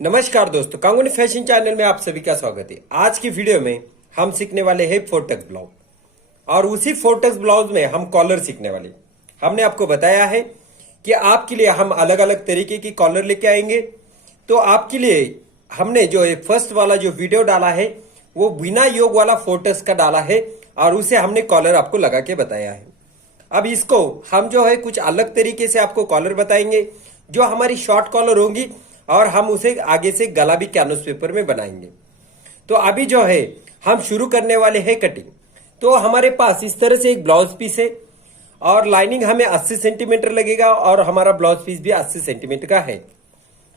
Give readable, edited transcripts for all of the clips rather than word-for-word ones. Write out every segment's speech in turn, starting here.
नमस्कार दोस्तों, कांगुनी fashion channel में आप सभी का स्वागत है। आज की वीडियो में हम सीखने वाले हैं फोर्टेक्स ब्लाउज और उसी फोर्टेक्स ब्लाउज में हम कॉलर सीखने वाले। हमने आपको बताया है कि आपके लिए हम अलग अलग तरीके की कॉलर लेके आएंगे। तो आपके लिए हमने जो फर्स्ट वाला जो वीडियो डाला है वो बिना योग वाला फोर्टेक्स का डाला है और उसे हमने कॉलर आपको लगा के बताया है। अब इसको हम जो है कुछ अलग तरीके से आपको कॉलर बताएंगे जो हमारी शॉर्ट कॉलर होंगी और हम उसे आगे से गला भी कैनवस पेपर में बनाएंगे। तो अभी जो है हम शुरू करने वाले हैं कटिंग। तो हमारे पास इस तरह से एक ब्लाउज पीस है और लाइनिंग हमें 80 सेंटीमीटर लगेगा और हमारा ब्लाउज पीस भी 80 सेंटीमीटर का है।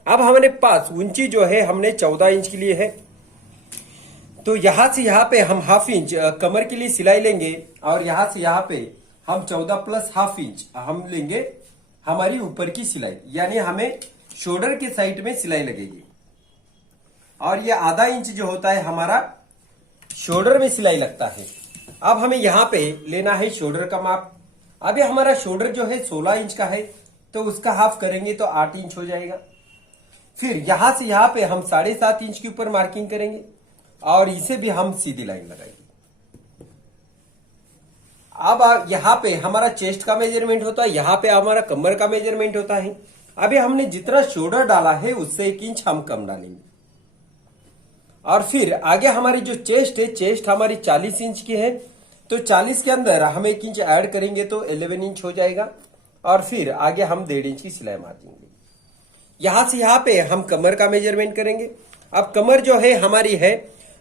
अब हमारे पास ऊंची जो है हमने 14 इंच के लिए है। तो यहां से यहां पे हम हाफ इंच कमर के लिए सिलाई लेंगे और यहां से यहां पे हम 14 प्लस हाफ इंच हम लेंगे हमारी ऊपर की सिलाई, यानी हमें शोल्डर के साइड में सिलाई लगेगी। और ये आधा इंच जो होता है हमारा शोल्डर में सिलाई लगता है। अब हमें यहां पे लेना है शोल्डर का माप। अभी हमारा शोल्डर जो है 16 इंच का है तो उसका हाफ करेंगे तो 8 इंच हो जाएगा। फिर यहां से यहां पे हम 7.5 इंच के ऊपर मार्किंग करेंगे और इसे भी हम सीधी लाइन लगाएंगे। अब यहां पे हमारा चेस्ट का मेजरमेंट होता है, यहां पे हमारा कमर का मेजरमेंट होता है। अभी हमने जितना शोल्डर डाला है उससे 1 इंच हम कम डालेंगे। और फिर आगे हमारी जो चेस्ट है, चेस्ट हमारी 40 इंच की है तो 40 के अंदर हम 1 इंच ऐड करेंगे तो 11 इंच हो जाएगा। और फिर आगे हम 1.5 इंच की सिलाई मार देंगे। यहां से यहां पे हम कमर का मेजरमेंट करेंगे। अब कमर जो है हमारी है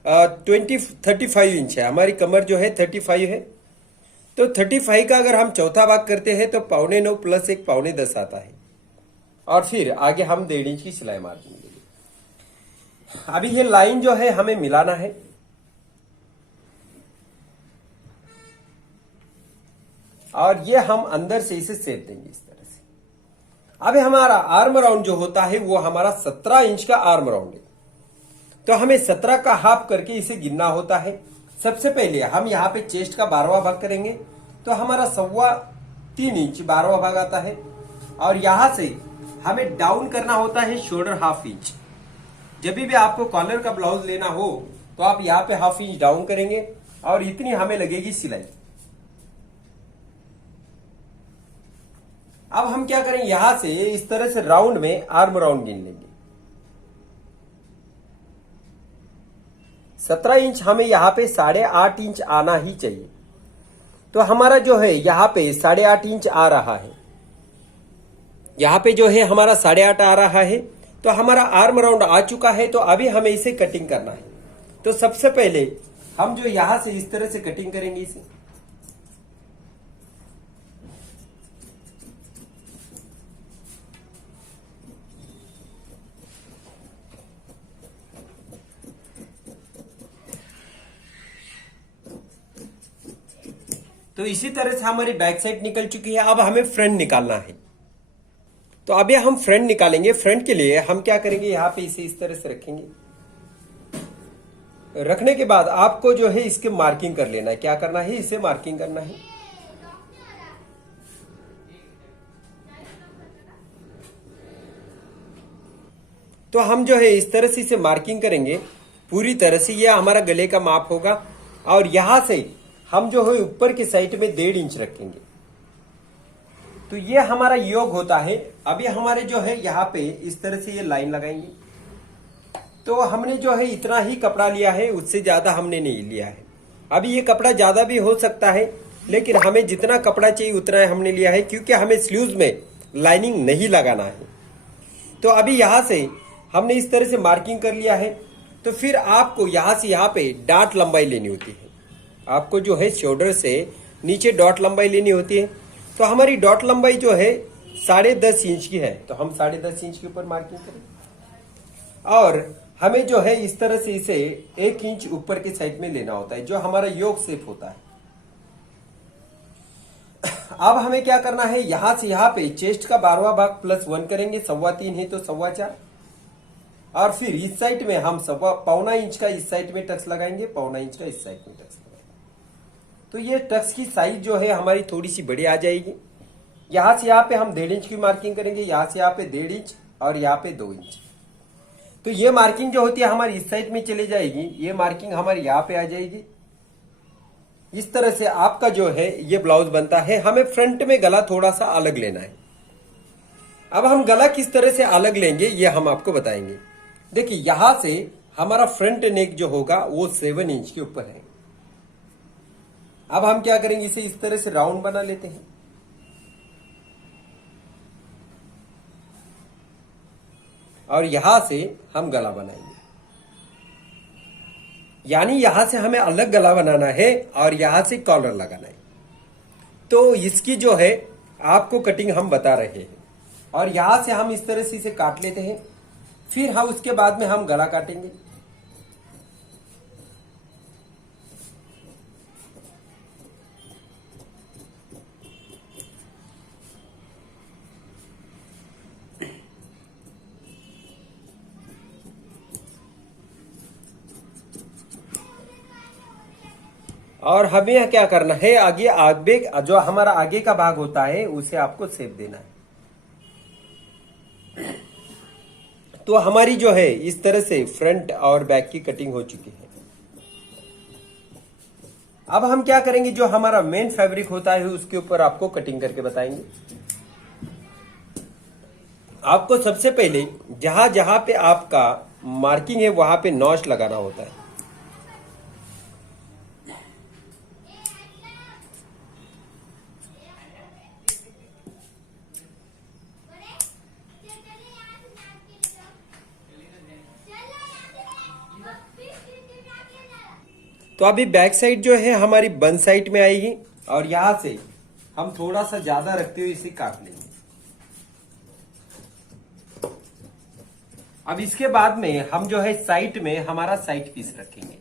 35 इंच है। हमारी कमर जो है 35 है। तो 35 का अगर हम चौथा भाग करते हैं तो 9.25 प्लस 1 9.10 आता है। और फिर आगे हम 1.5 इंच की सिलाई मार देंगे। अभी ये लाइन जो है हमें मिलाना है। और ये हम अंदर से इसे सेट देंगे इस तरह से। अभी हमारा आर्म राउंड जो होता है वो हमारा 17 इंच का आर्म राउंड है। तो हमें 17 का हाफ करके इसे गिनना होता है। सबसे पहले हम यहाँ पे चेस्ट का 12वां भाग करेंगे तो हमारा 3.25 इंच 12वां भाग आता है। और यहां से हमें डाउन करना होता है शोल्डर हाफ इंच। जब भी आपको कॉलर का ब्लाउज लेना हो तो आप यहाँ पे हाफ इंच डाउन करेंगे और इतनी हमें लगेगी सिलाई। अब हम क्या करेंगे, यहां से इस तरह से राउंड में आर्म राउंड गिन लेंगे। 17 इंच हमें यहाँ पे 8.5 इंच आना ही चाहिए। तो हमारा जो है यहाँ पे 8.5 इंच आ रहा है। यहाँ पे जो है हमारा 8.5 आ रहा है। तो हमारा आर्म राउंड आ चुका है। तो अभी हमें इसे कटिंग करना है। तो सबसे पहले हम जो यहां से इस तरह से कटिंग करेंगे इसे। तो इसी तरह से हमारी बैक साइड निकल चुकी है। अब हमें फ्रंट निकालना है। तो अभी हम फ्रंट निकालेंगे। फ्रंट के लिए हम क्या करेंगे, यहां पे इसे इस तरह से रखेंगे। रखने के बाद आपको जो है इसके मार्किंग कर लेना है। क्या करना है, इसे मार्किंग करना है। तो हम जो है इस तरह से इसे मार्किंग करेंगे पूरी तरह से। यह हमारा गले का माप होगा। और यहां से हम जो है ऊपर की साइड में 1.5 इंच रखेंगे। तो ये हमारा योग होता है। अभी हमारे जो है यहाँ पे इस तरह से ये लाइन लगाएंगे। तो हमने जो है इतना ही कपड़ा लिया है, उससे ज्यादा हमने नहीं लिया है। अभी ये कपड़ा ज्यादा भी हो सकता है लेकिन हमें जितना कपड़ा चाहिए उतना हमने लिया है, क्योंकि हमें स्लीव्स में लाइनिंग नहीं लगाना है। तो अभी यहाँ से हमने इस तरह से मार्किंग कर लिया है। तो फिर आपको यहाँ से यहाँ पे डॉट लंबाई लेनी होती है। आपको जो है शोल्डर से नीचे डॉट लंबाई लेनी होती है। तो हमारी डॉट लंबाई जो है 10.5 इंच की है। तो हम 10.5 इंच के ऊपर मार्किंग करें और हमें जो है इस तरह से इसे 1 इंच ऊपर के साइड में लेना होता है, जो हमारा योग शेप होता है। अब हमें क्या करना है, यहां से यहां पे चेस्ट का 12वां भाग प्लस 1 करेंगे। 3.25 है तो 4.25। और फिर इस साइड में हम 1.25 इंच का इस साइड में टक्स लगाएंगे, 1.25 इंच का इस साइड में टक्स लगाएंगे। तो ये टक्स की साइज जो है हमारी थोड़ी सी बड़ी आ जाएगी। यहां से यहाँ पे हम 1.5 इंच की मार्किंग करेंगे। यहां से यहाँ पे 1.5 इंच और यहाँ पे 2 इंच। तो ये मार्किंग जो होती है हमारी इस साइड में चली जाएगी, ये मार्किंग हमारी यहाँ पे आ जाएगी। इस तरह से आपका जो है ये ब्लाउज बनता है। हमें फ्रंट में गला थोड़ा सा अलग लेना है। अब हम गला किस तरह से अलग लेंगे ये हम आपको बताएंगे। देखिए यहां से हमारा फ्रंट नेक जो होगा वो 7 इंच के ऊपर है। अब हम क्या करेंगे, इसे इस तरह से राउंड बना लेते हैं और यहां से हम गला बनाएंगे। यानी यहां से हमें अलग गला बनाना है और यहां से कॉलर लगाना है। तो इसकी जो है आपको कटिंग हम बता रहे हैं और यहां से हम इस तरह से इसे काट लेते हैं। फिर हम उसके बाद में हम गला काटेंगे। और हमें क्या करना है, आगे जो हमारा आगे का भाग होता है उसे आपको शेप देना है। तो हमारी जो है इस तरह से फ्रंट और बैक की कटिंग हो चुकी है। अब हम क्या करेंगे, जो हमारा मेन फैब्रिक होता है उसके ऊपर आपको कटिंग करके बताएंगे। आपको सबसे पहले जहां जहां पे आपका मार्किंग है वहां पे नॉच लगाना होता है। तो अभी बैक साइड जो है हमारी बंद साइड में आएगी और यहां से हम थोड़ा सा ज्यादा रखते हुए इसे काट लेंगे। अब इसके बाद में हम जो है साइड में हमारा साइड पीस रखेंगे।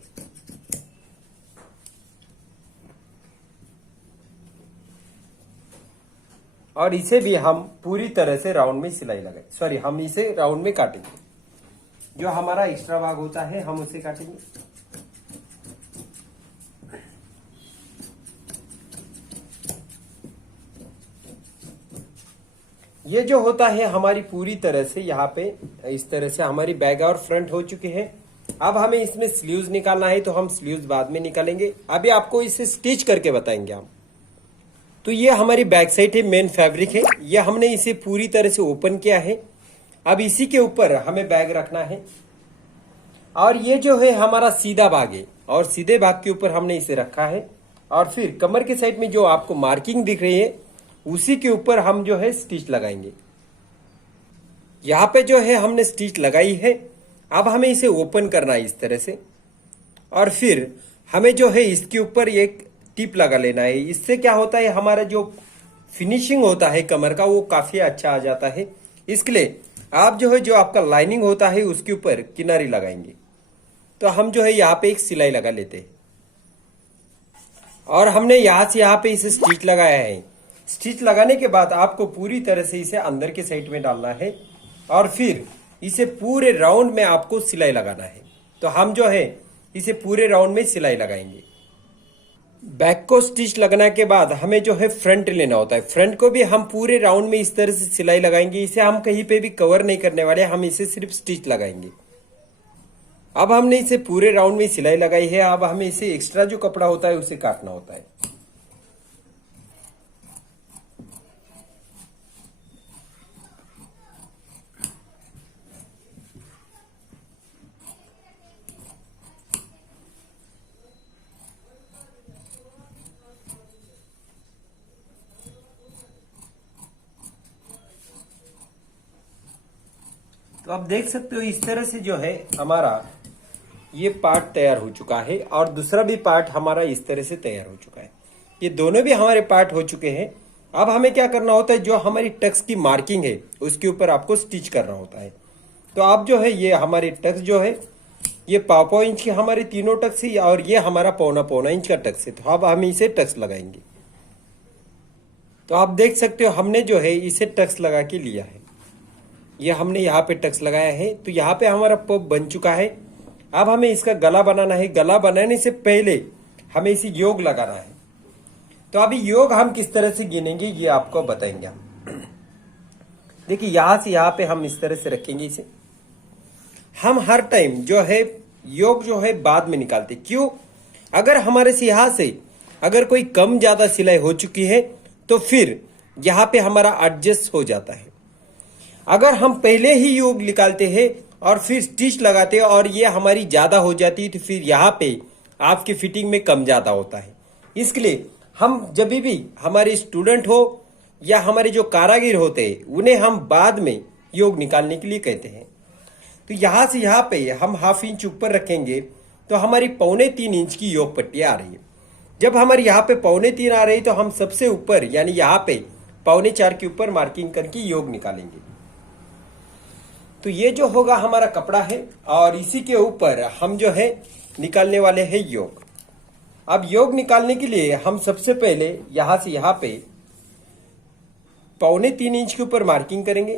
और इसे भी हम पूरी तरह से राउंड में सिलाई लगाए, हम इसे राउंड में काटेंगे। जो हमारा एक्स्ट्रा भाग होता है हम उसे काटेंगे। ये जो होता है हमारी पूरी तरह से यहाँ पे इस तरह से हमारी बैक और फ्रंट हो चुके हैं। अब हमें इसमें स्लीव्स निकालना है तो हम स्लीव्स बाद में निकालेंगे। अभी आपको इसे स्टिच करके बताएंगे हम। तो ये हमारी बैक साइड है, मेन फैब्रिक है। ये हमने इसे पूरी तरह से ओपन किया है। अब इसी के ऊपर हमें बैग रखना है और ये जो है हमारा सीधा भाग है और सीधे भाग के ऊपर हमने इसे रखा है। और फिर कमर के साइड में जो आपको मार्किंग दिख रही है उसी के ऊपर हम जो है स्टिच लगाएंगे। यहां पे जो है हमने स्टिच लगाई है। अब हमें इसे ओपन करना है इस तरह से और फिर हमें जो है इसके ऊपर एक टिप लगा लेना है। इससे क्या होता है, हमारा जो फिनिशिंग होता है कमर का वो काफी अच्छा आ जाता है। इसके लिए आप जो है जो आपका लाइनिंग होता है उसके ऊपर किनारी लगाएंगे। तो हम जो है यहाँ पे एक सिलाई लगा लेते हैं और हमने यहां से यहाँ पे इसे स्टिच लगाया है। स्टिच लगाने के बाद आपको पूरी तरह से इसे अंदर के साइड में डालना है और फिर इसे पूरे राउंड में आपको सिलाई लगाना है। तो हम जो है इसे पूरे राउंड में सिलाई लगाएंगे। बैक को स्टिच लगाने के बाद हमें जो है फ्रंट लेना होता है। फ्रंट को भी हम पूरे राउंड में इस तरह से सिलाई लगाएंगे। इसे हम कहीं पे भी कवर नहीं करने वाले, हम इसे सिर्फ स्टिच लगाएंगे। अब हमने इसे पूरे राउंड में सिलाई लगाई है। अब हमें इसे एक्स्ट्रा जो कपड़ा होता है उसे काटना होता है। तो आप देख सकते हो इस तरह से जो है हमारा ये पार्ट तैयार हो चुका है और दूसरा भी पार्ट हमारा इस तरह से तैयार हो चुका है। ये दोनों भी हमारे पार्ट हो चुके हैं। अब हमें क्या करना होता है, जो हमारी टक्स की मार्किंग है उसके ऊपर आपको स्टिच करना होता है। तो आप जो है ये हमारी टक्स जो है ये 5 इंच की हमारे तीनों टक्स है और ये हमारा पौना इंच का टक्स है। तो अब हम इसे टक्स लगाएंगे। तो आप देख सकते हो हमने जो है इसे टक्स लगा के लिया है। ये हमने यहाँ पे टक्स लगाया है। तो यहाँ पे हमारा पफ बन चुका है। अब हमें इसका गला बनाना है। गला बनाने से पहले हमें इसे योग लगाना है। तो अभी योग हम किस तरह से गिनेंगे ये आपको बताएंगे हम। देखिए यहां से यहाँ पे हम इस तरह से रखेंगे इसे। हम हर टाइम जो है योग जो है बाद में निकालते। क्यों? अगर हमारे से यहाँ से अगर कोई कम ज्यादा सिलाई हो चुकी है तो फिर यहाँ पे हमारा एडजस्ट हो जाता है। अगर हम पहले ही योग निकालते हैं और फिर स्टिच लगाते हैं और ये हमारी ज्यादा हो जाती है तो फिर यहाँ पे आपकी फिटिंग में कम ज्यादा होता है। इसलिए हम जब भी हमारे स्टूडेंट हो या हमारे जो कारागिर होते हैं उन्हें हम बाद में योग निकालने के लिए कहते हैं। तो यहाँ से यहाँ पे हम हाफ इंच ऊपर रखेंगे तो हमारी 3.25 इंच की योग पट्टी आ रही है। जब हमारे यहाँ पे 3.25 आ रही तो हम सबसे ऊपर यानी यहाँ पे 3.25 के ऊपर मार्किंग करके योग निकालेंगे। तो ये जो होगा हमारा कपड़ा है और इसी के ऊपर हम जो है निकालने वाले हैं योग। अब योग निकालने के लिए हम सबसे पहले यहां से यहां पे 3.25 इंच के ऊपर मार्किंग करेंगे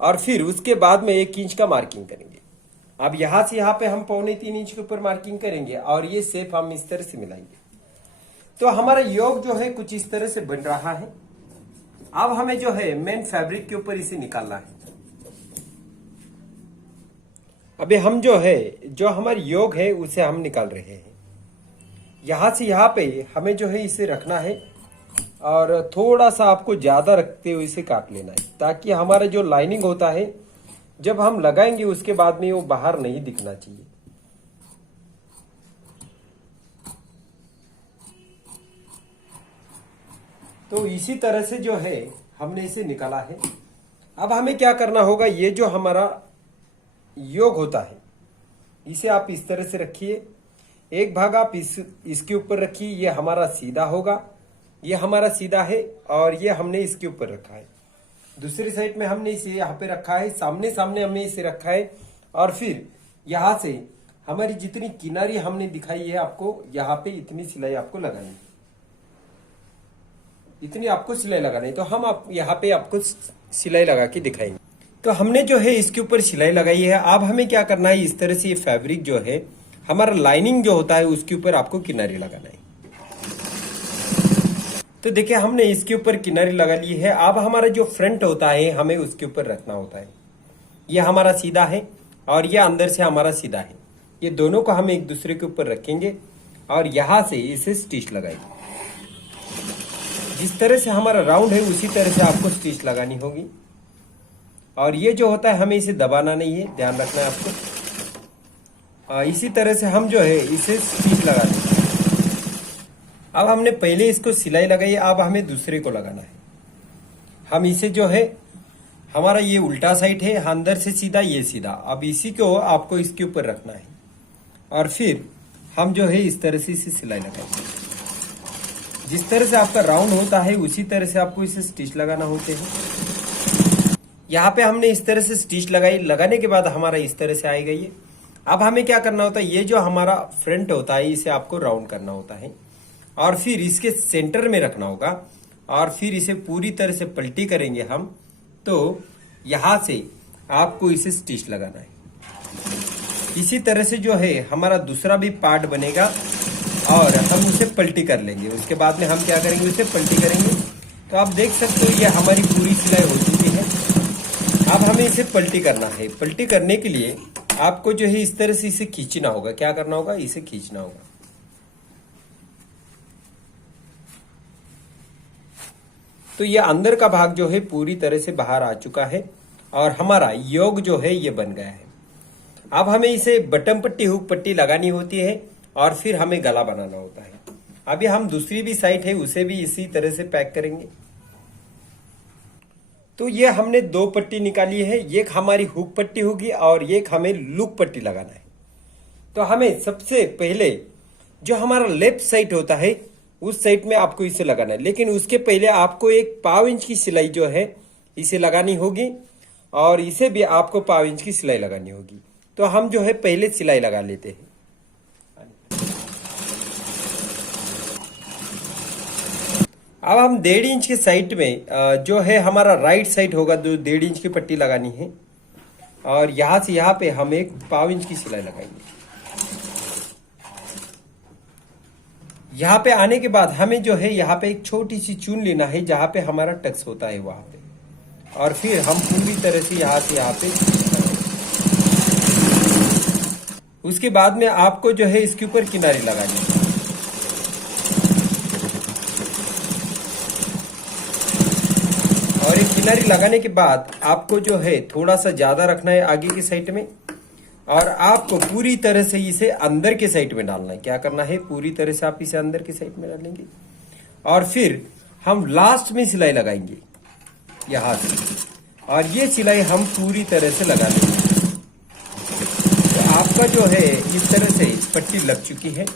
और फिर उसके बाद में 1 इंच का मार्किंग करेंगे। अब यहां से यहां पे हम 3.25 इंच के ऊपर मार्किंग करेंगे और ये शेप हम इस तरह से मिलाएंगे। तो हमारा योग जो है कुछ इस तरह से बन रहा है। अब हमें जो है मेन फैब्रिक के ऊपर इसे निकालना है। अभी हम जो है जो हमारी योग है उसे हम निकाल रहे हैं। यहां से यहां पे हमें जो है इसे रखना है और थोड़ा सा आपको ज्यादा रखते हुए इसे काट लेना है ताकि हमारा जो लाइनिंग होता है जब हम लगाएंगे उसके बाद में वो बाहर नहीं दिखना चाहिए। तो इसी तरह से जो है हमने इसे निकाला है। अब हमें क्या करना होगा, ये जो हमारा योग होता है इसे आप इस तरह से रखिए, एक भाग आप इसके ऊपर रखिए, ये हमारा सीधा होगा, ये हमारा सीधा है और ये हमने इसके ऊपर रखा है। दूसरी साइड में हमने इसे यहाँ पे रखा है, सामने सामने हमने इसे रखा है और फिर यहाँ से हमारी जितनी किनारी हमने दिखाई है आपको यहाँ पे इतनी सिलाई आपको लगानी, इतनी आपको सिलाई लगानी है। तो हम आप यहाँ पे आपको सिलाई लगा के दिखाएंगे। तो हमने जो है इसके ऊपर सिलाई लगाई है। अब हमें क्या करना है, इस तरह से ये फैब्रिक जो है हमारा लाइनिंग जो होता है उसके ऊपर आपको किनारी लगाना है। तो देखिए हमने इसके ऊपर किनारी लगा ली है। अब हमारा जो फ्रंट होता है हमें उसके ऊपर रखना होता है। ये हमारा सीधा है और ये अंदर से हमारा सीधा है, ये दोनों को हम एक दूसरे के ऊपर रखेंगे और यहां से इसे स्टिच लगाएंगे। जिस तरह से हमारा राउंड है उसी तरह से आपको स्टिच लगानी होगी। और ये जो होता है हमें इसे दबाना नहीं है, ध्यान रखना है आपको। इसी तरह से हम जो है इसे स्टिच लगा देंगे। अब हमने पहले इसको सिलाई लगाई, अब हमें दूसरे को लगाना है। हम इसे जो है हमारा ये उल्टा साइड है, अंदर से सीधा ये सीधा, अब इसी को आपको इसके ऊपर रखना है और फिर हम जो है इस तरह से इसे सिलाई लगाएंगे। जिस तरह से आपका राउंड होता है उसी तरह से आपको इसे स्टिच लगाना होते हैं। यहाँ पे हमने इस तरह से स्टिच लगाई, लगाने के बाद हमारा इस तरह से आएगा ये। अब हमें क्या करना होता है, ये जो हमारा फ्रंट होता है इसे आपको राउंड करना होता है और फिर इसके सेंटर में रखना होगा और फिर इसे पूरी तरह से पलटी करेंगे हम। तो यहां से आपको इसे स्टिच लगाना है। इसी तरह से जो है हमारा दूसरा भी पार्ट बनेगा और हम उसे पलटी कर लेंगे। उसके बाद में हम क्या करेंगे, उसे पलटी करेंगे। तो आप देख सकते हो ये हमारी पूरी सिलाई हो चुकी है। अब हमें इसे पलटी करना है। पलटी करने के लिए आपको जो है इस तरह से इसे खींचना होगा। क्या करना होगा, इसे खींचना होगा। तो ये अंदर का भाग जो है पूरी तरह से बाहर आ चुका है और हमारा योग जो है ये बन गया है। अब हमें इसे बटन पट्टी, हुक पट्टी लगानी होती है और फिर हमें गला बनाना होता है। अभी हम दूसरी भी साइड है उसे भी इसी तरह से पैक करेंगे। तो ये हमने 2 पट्टी निकाली है, एक हमारी हुक पट्टी होगी और एक हमें लूप पट्टी लगाना है। तो हमें सबसे पहले जो हमारा लेफ्ट साइड होता है उस साइड में आपको इसे लगाना है, लेकिन उसके पहले आपको एक 1/4 इंच की सिलाई जो है इसे लगानी होगी और इसे भी आपको 1/4 इंच की सिलाई लगानी होगी। तो हम जो है पहले सिलाई लगा लेते हैं। अब हम 1.5 इंच के साइड में जो है हमारा राइट साइड होगा, जो 1.5 इंच की पट्टी लगानी है और यहां से यहां पे हम एक 1/4 इंच की सिलाई लगाएंगे। यहाँ पे आने के बाद हमें जो है यहाँ पे एक छोटी सी चून लेना है जहां पे हमारा टक्स होता है वहां पे, और फिर हम पूरी तरह से यहाँ पे उसके बाद में आपको जो है इसके ऊपर किनारी लगानी है। और ये किनारी लगाने के बाद आपको जो है थोड़ा सा ज्यादा रखना है आगे की साइड में, और आपको पूरी तरह से इसे अंदर के साइड में डालना है। क्या करना है, पूरी तरह से आप इसे अंदर की साइड में डालेंगे और फिर हम लास्ट में सिलाई लगाएंगे यहां से, और ये सिलाई हम पूरी तरह से लगा लेंगे। तो आपका जो है इस तरह से पट्टी लग चुकी है,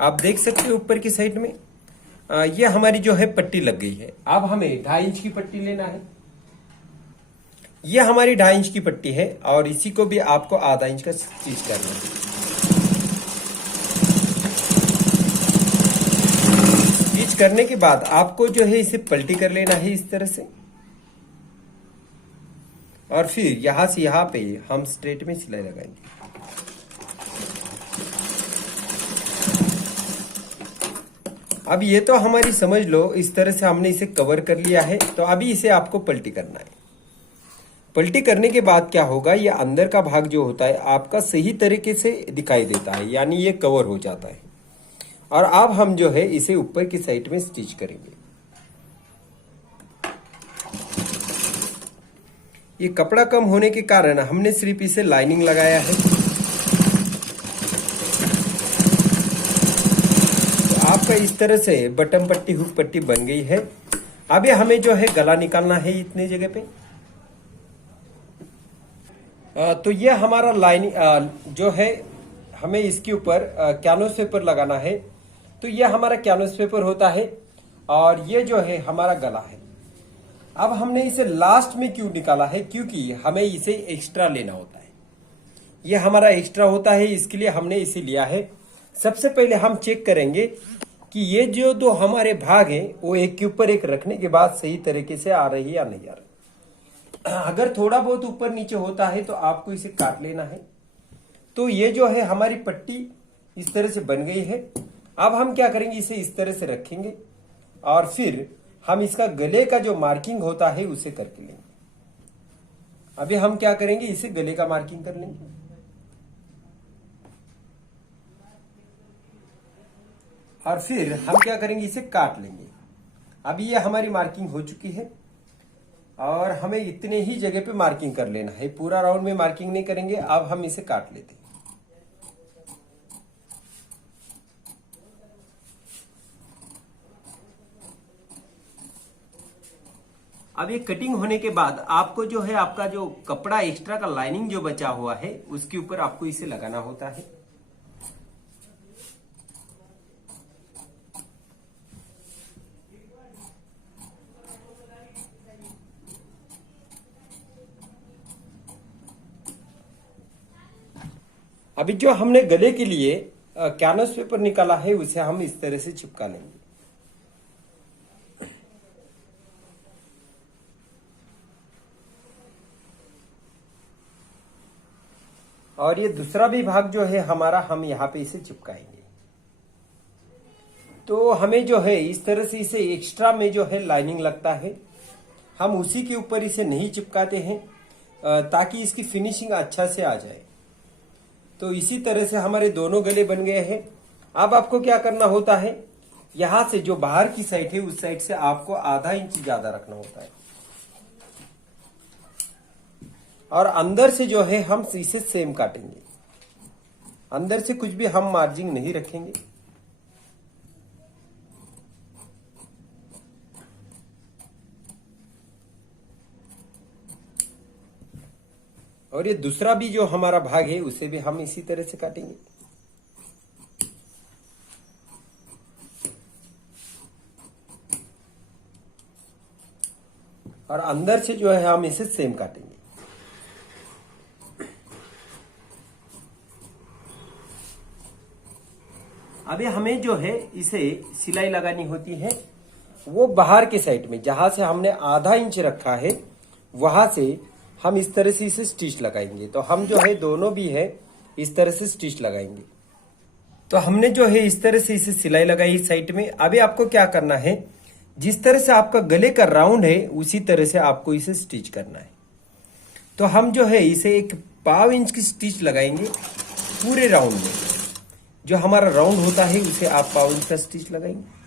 आप देख सकते हो ऊपर की साइड में ये हमारी जो है पट्टी लग गई है। अब हमें 2.5 इंच की पट्टी लेना है। ये हमारी 2.5 इंच की पट्टी है और इसी को भी आपको आधा इंच का स्टिच करना है। स्टिच करने के बाद आपको जो है इसे पलटी कर लेना है इस तरह से, और फिर यहां से यहां पे हम स्ट्रेट में सिलाई लगाएंगे। अब ये तो हमारी समझ लो इस तरह से हमने इसे कवर कर लिया है। तो अभी इसे आपको पलटी करना है। पलटी करने के बाद क्या होगा, ये अंदर का भाग जो होता है आपका सही तरीके से दिखाई देता है, यानी ये कवर हो जाता है। और अब हम जो है इसे ऊपर की साइड में स्टिच करेंगे। ये कपड़ा कम होने के कारण हमने सिर्फ इसे लाइनिंग लगाया है। तो आपका इस तरह से बटन पट्टी, हुक पट्टी बन गई है। अभी हमें जो है गला निकालना है इतनी जगह पे। तो ये हमारा लाइनिंग जो है हमें इसके ऊपर कैनवस पेपर लगाना है। तो ये हमारा कैनवस पेपर होता है और ये जो है हमारा गला है। अब हमने इसे लास्ट में क्यों निकाला है, क्योंकि हमें इसे एक्स्ट्रा लेना होता है। ये हमारा एक्स्ट्रा होता है, इसके लिए हमने इसे लिया है। सबसे पहले हम चेक करेंगे कि ये जो दो हमारे भाग हैं वो एक के ऊपर एक रखने के बाद सही तरीके से आ रही है या नहीं आ रही। अगर थोड़ा बहुत ऊपर नीचे होता है तो आपको इसे काट लेना है। तो ये जो है हमारी पट्टी इस तरह से बन गई है। अब हम क्या करेंगे, इसे इस तरह से रखेंगे और फिर हम इसका गले का जो मार्किंग होता है उसे करके लेंगे। अभी हम क्या करेंगे, इसे गले का मार्किंग कर लेंगे। और फिर हम क्या करेंगे, इसे काट लेंगे। अभी ये हमारी मार्किंग हो चुकी है और हमें इतने ही जगह पे मार्किंग कर लेना है, पूरा राउंड में मार्किंग नहीं करेंगे। अब हम इसे काट लेते हैं। अब ये कटिंग होने के बाद आपको जो है आपका जो कपड़ा एक्स्ट्रा का लाइनिंग जो बचा हुआ है उसके ऊपर आपको इसे लगाना होता है। अभी जो हमने गले के लिए कैनवस पेपर निकाला है उसे हम इस तरह से चिपका लेंगे। और ये दूसरा भी भाग जो है हमारा, हम यहाँ पे इसे चिपकाएंगे। तो हमें जो है इस तरह से इसे एक्स्ट्रा में जो है लाइनिंग लगता है, हम उसी के ऊपर इसे नहीं चिपकाते हैं ताकि इसकी फिनिशिंग अच्छा से आ जाए। तो इसी तरह से हमारे दोनों गले बन गए हैं। अब आपको क्या करना होता है, यहां से जो बाहर की साइड है उस साइड से आपको आधा इंच ज्यादा रखना होता है और अंदर से जो है हम इसे सेम काटेंगे। अंदर से कुछ भी हम मार्जिन नहीं रखेंगे। और ये दूसरा भी जो हमारा भाग है उसे भी हम इसी तरह से काटेंगे। और अंदर से जो है हम इसे सेम काटेंगे। अभी हमें जो है इसे सिलाई लगानी होती है वो बाहर के साइड में, जहां से हमने आधा इंच रखा है वहां से हम इस तरह से इसे स्टिच लगाएंगे। तो हम जो है दोनों भी है इस तरह से स्टिच लगाएंगे। तो हमने जो है इस तरह से इसे सिलाई लगाई साइड में। अभी आपको क्या करना है, जिस तरह से आपका गले का राउंड है उसी तरह से आपको इसे स्टिच करना है। तो हम जो है इसे 1 पाव इंच की स्टिच लगाएंगे पूरे राउंड में जो हमारा राउंड होता है उसे आप पाव इंच का स्टिच लगाएंगे।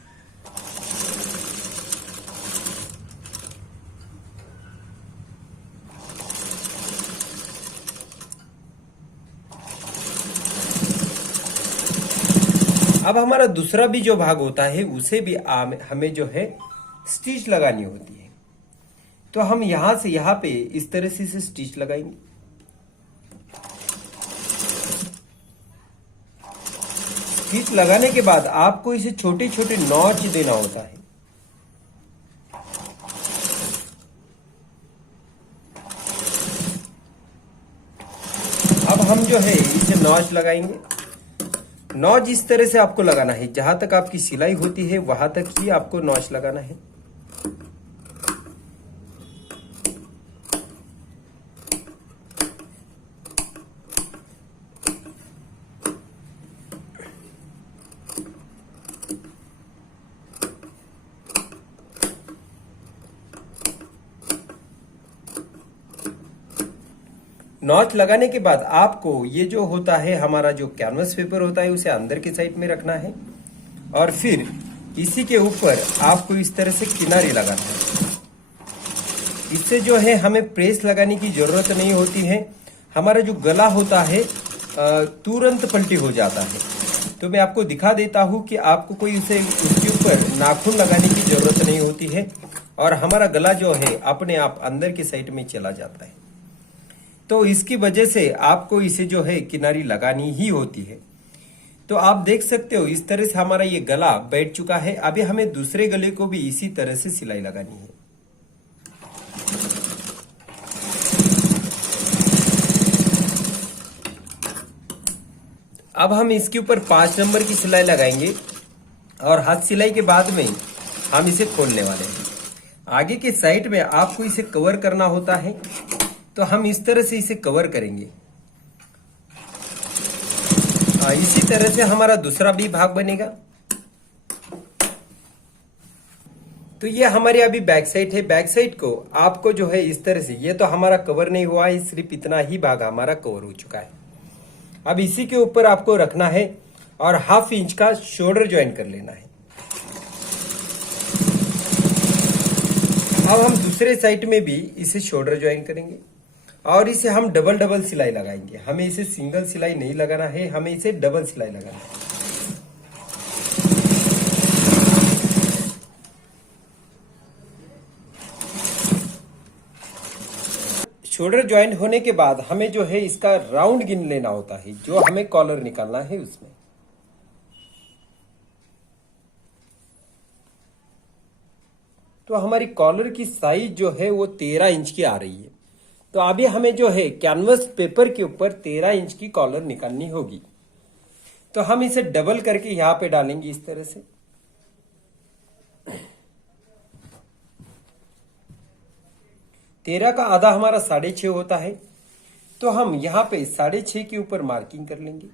अब हमारा दूसरा भी जो भाग होता है उसे भी हमें जो है स्टिच लगानी होती है। तो हम यहां से यहां पे इस तरह से इसे स्टिच लगाएंगे। स्टिच लगाने के बाद आपको इसे छोटे छोटे नॉच देना होता है। अब हम जो है इसे नॉच लगाएंगे। नॉच इस तरह से आपको लगाना है, जहां तक आपकी सिलाई होती है वहां तक ही आपको नॉच लगाना है। नॉच लगाने के बाद आपको ये जो होता है हमारा जो कैनवस पेपर होता है उसे अंदर के साइड में रखना है और फिर इसी के ऊपर आपको इस तरह से किनारे लगाना है। इससे जो है हमें प्रेस लगाने की जरूरत नहीं होती है। हमारा जो गला होता है तुरंत पलटी हो जाता है। तो मैं आपको दिखा देता हूं कि आपको कोई उसके ऊपर नाखून लगाने की जरूरत नहीं होती है और हमारा गला जो है अपने आप अंदर के साइड में चला जाता है। तो इसकी वजह से आपको इसे जो है किनारी लगानी ही होती है। तो आप देख सकते हो इस तरह से हमारा ये गला बैठ चुका है। अभी हमें दूसरे गले को भी इसी तरह से सिलाई लगानी है। अब हम इसके ऊपर 5 नंबर की सिलाई लगाएंगे और हाथ सिलाई के बाद में हम इसे खोलने वाले हैं। आगे के साइड में आपको इसे कवर करना होता है, तो हम इस तरह से इसे कवर करेंगे। इसी तरह से हमारा दूसरा भी भाग बनेगा। तो ये हमारी अभी बैक साइड है। बैक साइड को आपको जो है इस तरह से, ये तो हमारा कवर नहीं हुआ है, सिर्फ इतना ही भाग हमारा कवर हो चुका है। अब इसी के ऊपर आपको रखना है और 1/2 इंच का शोल्डर ज्वाइन कर लेना है। अब हम दूसरे साइड में भी इसे शोल्डर ज्वाइन करेंगे और इसे हम डबल डबल सिलाई लगाएंगे। हमें इसे सिंगल सिलाई नहीं लगाना है, हमें इसे डबल सिलाई लगाना है। शोल्डर ज्वाइन होने के बाद हमें जो है इसका राउंड गिन लेना होता है, जो हमें कॉलर निकालना है उसमें। तो हमारी कॉलर की साइज जो है वो 13 इंच की आ रही है। तो अभी हमें जो है कैनवस पेपर के ऊपर 13 इंच की कॉलर निकालनी होगी। तो हम इसे डबल करके यहां पे डालेंगे इस तरह से। तेरह का आधा हमारा 6.5 होता है। तो हम यहां पे 6.5 के ऊपर मार्किंग कर लेंगे।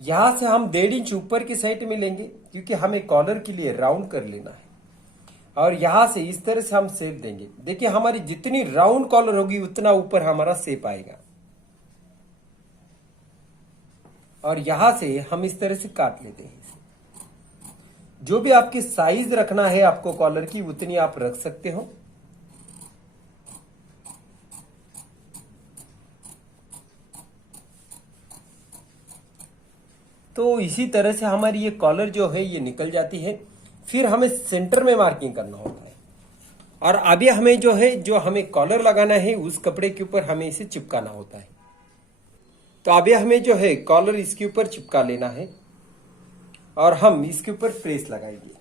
यहां से हम 1.5 इंच ऊपर की साइड में लेंगे, क्योंकि हमें कॉलर के लिए राउंड कर लेना है। और यहां से इस तरह से हम शेप देंगे। देखिए हमारी जितनी राउंड कॉलर होगी उतना ऊपर हमारा शेप आएगा। और यहां से हम इस तरह से काट लेते हैं। जो भी आपकी साइज रखना है आपको कॉलर की, उतनी आप रख सकते हो। तो इसी तरह से हमारी ये कॉलर जो है ये निकल जाती है। फिर हमें सेंटर में मार्किंग करना होता है और अभी हमें जो है, जो हमें कॉलर लगाना है उस कपड़े के ऊपर हमें इसे चिपकाना होता है। तो अभी हमें जो है कॉलर इसके ऊपर चिपका लेना है और हम इसके ऊपर प्रेस लगाएंगे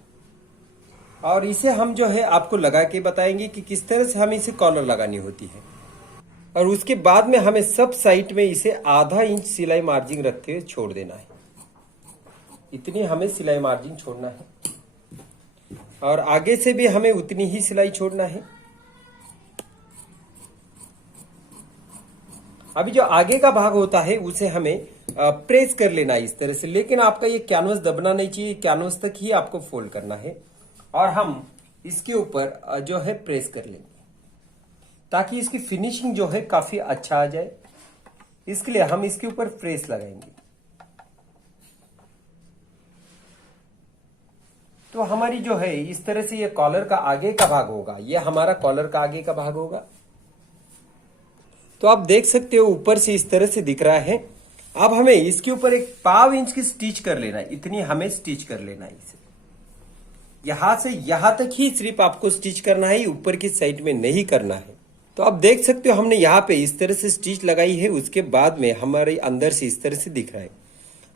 और इसे हम जो है आपको लगा के बताएंगे कि किस तरह से हमें इसे कॉलर लगानी होती है। और उसके बाद में हमें सब साइड में इसे आधा इंच सिलाई मार्जिन रखते हुए छोड़ देना है। इतनी हमें सिलाई मार्जिन छोड़ना है और आगे से भी हमें उतनी ही सिलाई छोड़ना है। अभी जो आगे का भाग होता है उसे हमें प्रेस कर लेना है इस तरह से, लेकिन आपका ये कैनवस दबना नहीं चाहिए। कैनवस तक ही आपको फोल्ड करना है और हम इसके ऊपर जो है प्रेस कर लेंगे ताकि इसकी फिनिशिंग जो है काफी अच्छा आ जाए। इसके लिए हम इसके ऊपर प्रेस लगाएंगे। तो हमारी जो है इस तरह से ये कॉलर का आगे का भाग होगा, ये हमारा कॉलर का आगे का भाग होगा। तो आप देख सकते हो ऊपर से इस तरह से दिख रहा है। अब हमें इसके ऊपर एक 1/2 इंच की स्टिच कर लेना है, इतनी हमें स्टिच कर लेना है। इसे यहां से यहां तक ही सिर्फ आपको स्टिच करना है, ऊपर की साइड में नहीं करना है। तो आप देख सकते हो हमने यहाँ पे इस तरह से स्टिच लगाई है, उसके बाद में हमारे अंदर से इस तरह से दिख रहा है।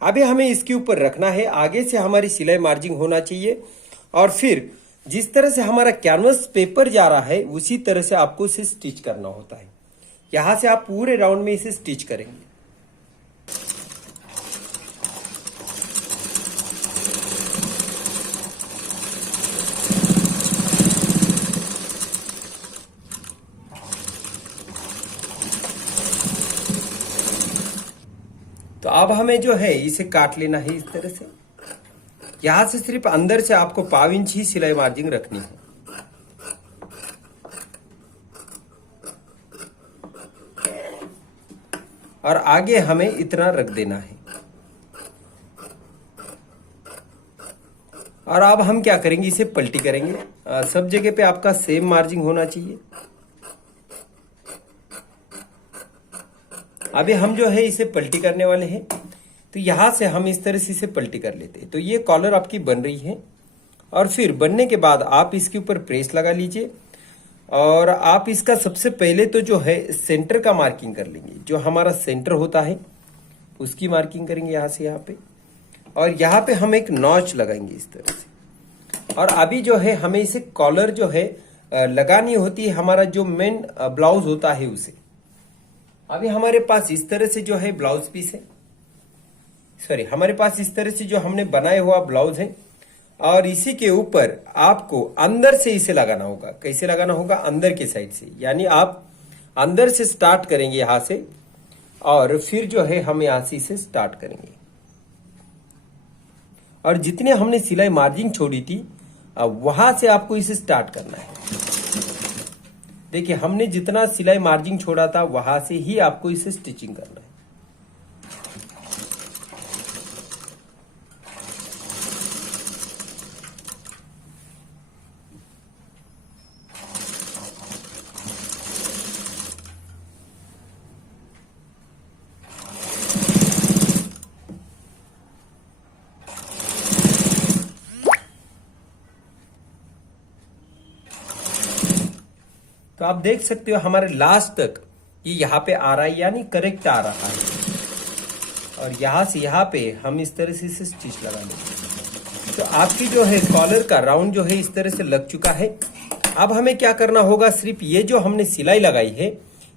अभी हमें इसके ऊपर रखना है, आगे से हमारी सिलाई मार्जिंग होना चाहिए और फिर जिस तरह से हमारा कैनवस पेपर जा रहा है उसी तरह से आपको इसे स्टिच करना होता है। यहां से आप पूरे राउंड में इसे स्टिच करेंगे। तो अब हमें जो है इसे काट लेना है इस तरह से। यहां से सिर्फ अंदर से आपको 1/2 इंच ही सिलाई मार्जिंग रखनी है। और आगे हमें इतना रख देना है। और अब हम क्या करेंगे, इसे पलटी करेंगे। सब जगह पे आपका सेम मार्जिंग होना चाहिए। अभी हम जो है इसे पलटी करने वाले हैं। तो यहां से हम इस तरह से इसे पलटी कर लेते हैं। तो ये कॉलर आपकी बन रही है और फिर बनने के बाद आप इसके ऊपर प्रेस लगा लीजिए और आप इसका सबसे पहले तो जो है सेंटर का मार्किंग कर लेंगे। जो हमारा सेंटर होता है उसकी मार्किंग करेंगे यहाँ से यहाँ पे, और यहाँ पे हम एक नॉच लगाएंगे इस तरह से। और अभी जो है हमें इसे कॉलर जो है लगानी होती है, हमारा जो मेन ब्लाउज होता है उसे। अभी हमारे पास इस तरह से जो है ब्लाउज पीस है, सॉरी हमारे पास इस तरह से जो हमने बनाया हुआ ब्लाउज है, और इसी के ऊपर आपको अंदर से इसे लगाना होगा। कैसे लगाना होगा, अंदर के साइड से, यानी आप अंदर से स्टार्ट करेंगे यहां से और फिर जो है हम यहां से इसे स्टार्ट करेंगे। और जितने हमने सिलाई मार्जिंग छोड़ी थी वहां से आपको इसे स्टार्ट करना है। देखिए हमने जितना सिलाई मार्जिंग छोड़ा था वहां से ही आपको इसे स्टिचिंग करना है। तो आप देख सकते हो हमारे लास्ट तक ये यहाँ पे आ रहा है, यानी करेक्ट आ रहा है। और यहाँ से यहाँ पे हम इस तरह से इसे स्टिच लगा लेंगे। तो आपकी जो है कॉलर का राउंड जो है इस तरह से लग चुका है। अब हमें क्या करना होगा, सिर्फ ये जो हमने सिलाई लगाई है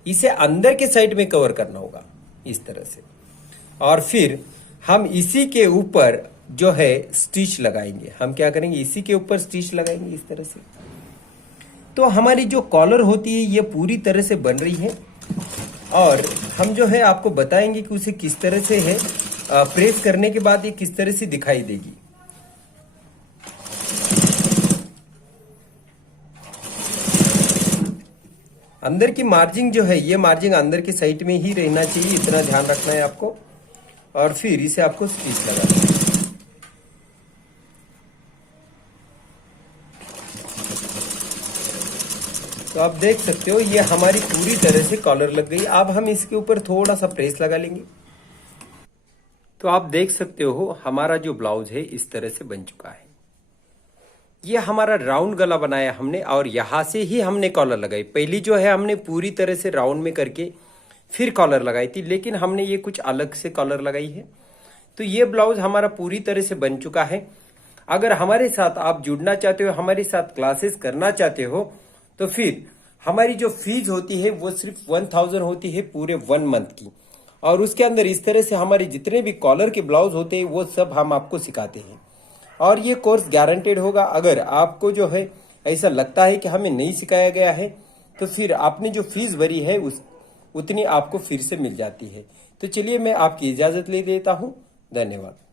इसे अंदर के साइड में कवर करना होगा इस तरह से। और फिर हम इसी के ऊपर जो है स्टिच लगाएंगे। हम क्या करेंगे, इसी के ऊपर स्टिच लगाएंगे इस तरह से। तो हमारी जो कॉलर होती है ये पूरी तरह से बन रही है और हम जो है आपको बताएंगे कि उसे किस तरह से है प्रेस करने के बाद ये किस तरह से दिखाई देगी। अंदर की मार्जिंग जो है ये मार्जिंग अंदर के साइड में ही रहना चाहिए, इतना ध्यान रखना है आपको। और फिर इसे आपको स्टिच लगाना है। तो आप देख सकते हो ये हमारी पूरी तरह से कॉलर लग गई। अब हम इसके ऊपर थोड़ा सा प्रेस लगा लेंगे। तो आप देख सकते हो हमारा जो ब्लाउज है इस तरह से बन चुका है। ये हमारा राउंड गला बनाया हमने और यहां से ही हमने कॉलर लगाई। पहली जो है हमने पूरी तरह से राउंड में करके फिर कॉलर लगाई थी, लेकिन हमने ये कुछ अलग से कॉलर लगाई है। तो ये ब्लाउज हमारा पूरी तरह से बन चुका है। अगर हमारे साथ आप जुड़ना चाहते हो, हमारे साथ क्लासेस करना चाहते हो, तो फिर हमारी जो फीस होती है वो सिर्फ 1000 होती है पूरे 1 मंथ की। और उसके अंदर इस तरह से हमारे जितने भी कॉलर के ब्लाउज होते हैं वो सब हम आपको सिखाते हैं। और ये कोर्स गारंटेड होगा। अगर आपको जो है ऐसा लगता है कि हमें नहीं सिखाया गया है तो फिर आपने जो फीस भरी है उतनी आपको फिर से मिल जाती है। तो चलिए मैं आपकी इजाजत ले देता हूँ। धन्यवाद।